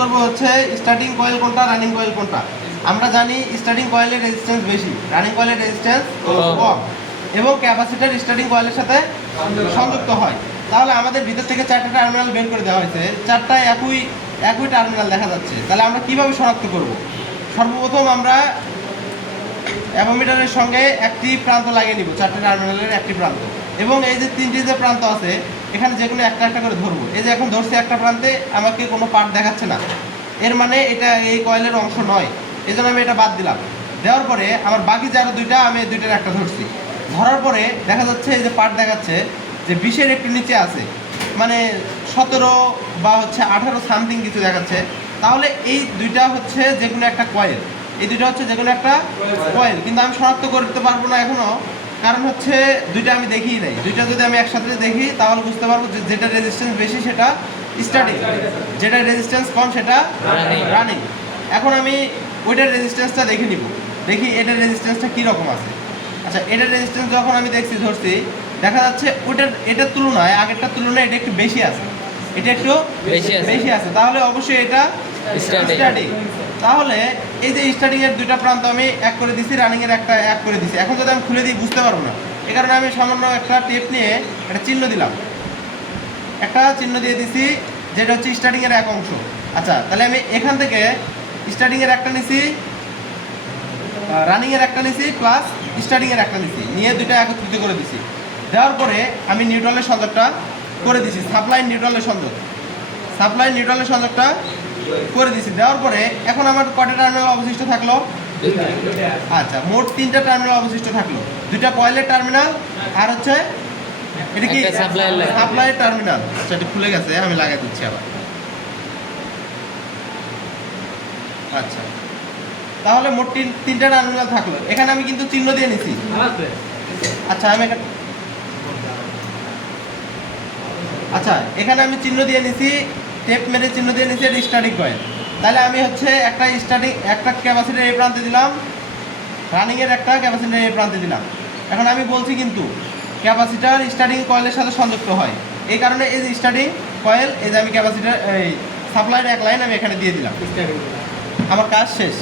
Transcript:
করব হচ্ছে starting coil কোনটা, রানিং কয়েল কোনটা। আমরা জানি স্টার্টিং কয়েলের রেজিস্ট্যান্স বেশি, রানিং কয়েলের রেজিস্ট্যান্স কম, এবং ক্যাপাসিটর স্টার্টিং কয়েলের সাথে সংযুক্ত হয়। তাহলে আমাদের ভিতর থেকে 4টা টার্মিনাল বের করে দেওয়া হয়েছে, 4টা একই টার্মিনাল দেখা যাচ্ছে। তাহলে আমরা কিভাবে শনাক্ত করব? সর্বপ্রথম আমরা অ্যামোমিটারের সঙ্গে একটি প্রান্ত লাগিয়ে নিব, 4টে টার্মিনালের একটি প্রান্ত, এবং এই যে 3টি যে প্রান্ত আছে এখানে যেগুলো একটা একটা করে ধরবো। এই যে এখন ধরছি একটা প্রান্তে, আমাকে কোনো পার্ট দেখাচ্ছে না, এর মানে এটা এই কয়েলের অংশ নয়, এই জন্য আমি এটা বাদ দিলাম। দেওয়ার পরে আমার বাকি যে আরও দুইটা, আমি দুইটার একটা ধরছি। ধরার পরে দেখা যাচ্ছে এই যে পার্ট দেখাচ্ছে যে 20-এর একটু নিচে আছে, মানে 17 বা হচ্ছে 18 সামথিং কিছু দেখাচ্ছে। তাহলে এই দুইটা হচ্ছে যে কোনো একটা কয়েল, এই দুইটা হচ্ছে যে কোনো একটা কয়েল, কিন্তু আমি শনাক্ত করতে পারবো না এখনও, কারণ হচ্ছে দুইটা আমি দেখিই নাই। দুইটা যদি আমি একসাথে দেখি তাহলে বুঝতে পারবো যে যেটা রেজিস্ট্যান্স বেশি সেটা স্টার্টিং, যেটা রেজিস্ট্যান্স কম সেটা রানিং। এখন আমি ওইটার রেজিস্ট্যান্সটা দেখে নিব, দেখি এটার রেজিস্ট্যান্সটা কীরকম আছে। আচ্ছা, এটার রেজিস্ট্যান্স যখন আমি ধরছি, দেখা যাচ্ছে এটার তুলনায়, আগেরটার তুলনায় এটা একটু বেশি আছে, এটা একটু বেশি আছে, তাহলে অবশ্যই এটা স্টার্টিং। তাহলে এই যে স্টার্টিং এর দুইটা প্রান্ত আমি এক করে দিছি, রানিং এর একটা এক করে দিছি। এখন যদি আমি খুলে দিই বুঝতে পারবো না, এই কারণে আমি সামান্য একটা টেপ নিয়ে একটা চিহ্ন দিলাম, একটা চিহ্ন দিয়ে দিছি যেটা হচ্ছে স্টার্টিং এর এক অংশ। আচ্ছা, তাহলে আমি এখান থেকে স্টার্টিং এর একটা নিছি, রানিং এর একটা নিছি, প্লাস স্টার্টিং এর একটা নিছি, নিয়ে দুইটা একত্রিত করে দিছি। দেওয়ার পরে আমি নিউট্রালের সংযোগটা করে দিছি, সাপ্লাই নিউট্রালের সংযোগটা করে দিছি। দেওয়ার পরে এখন আমার কয়টা টার্মিনাল অবশিষ্ট থাকলো? আচ্ছা, মোট 3টা টার্মিনাল অবশিষ্ট থাকলো, 2টা কয়েলের টার্মিনাল আর হচ্ছে এটা কি সাপ্লাই টার্মিনাল। আচ্ছা, এটা খুলে গেছে, আমি লাগাই দিচ্ছি আবার। আচ্ছা, তাহলে মোট 3টা টার্মিনাল থাকলো। এখানে আমি কিন্তু চিহ্ন দিয়ে নিছি। আচ্ছা, এখানে আমি চিহ্ন দিয়ে নিছি, টেপ মেরে চিহ্ন দিয়ে নিছি, এটা স্টার্টিং কয়েল। তাহলে আমি হচ্ছে একটা ক্যাপাসিটর এই প্রান্তে দিলাম, রানিং এর একটা ক্যাপাসিটর এই প্রান্তে দিলাম। এখন আমি বলছি কিন্তু ক্যাপাসিটর স্টার্টিং কয়েলের সাথে সংযুক্ত হয়, এই কারণে এই যে স্টার্টিং কয়েল, এই যে আমি ক্যাপাসিটর এই সাপ্লাইয়ের এক লাইন আমি এখানে দিয়ে দিলাম, আমার কাজ শেষ।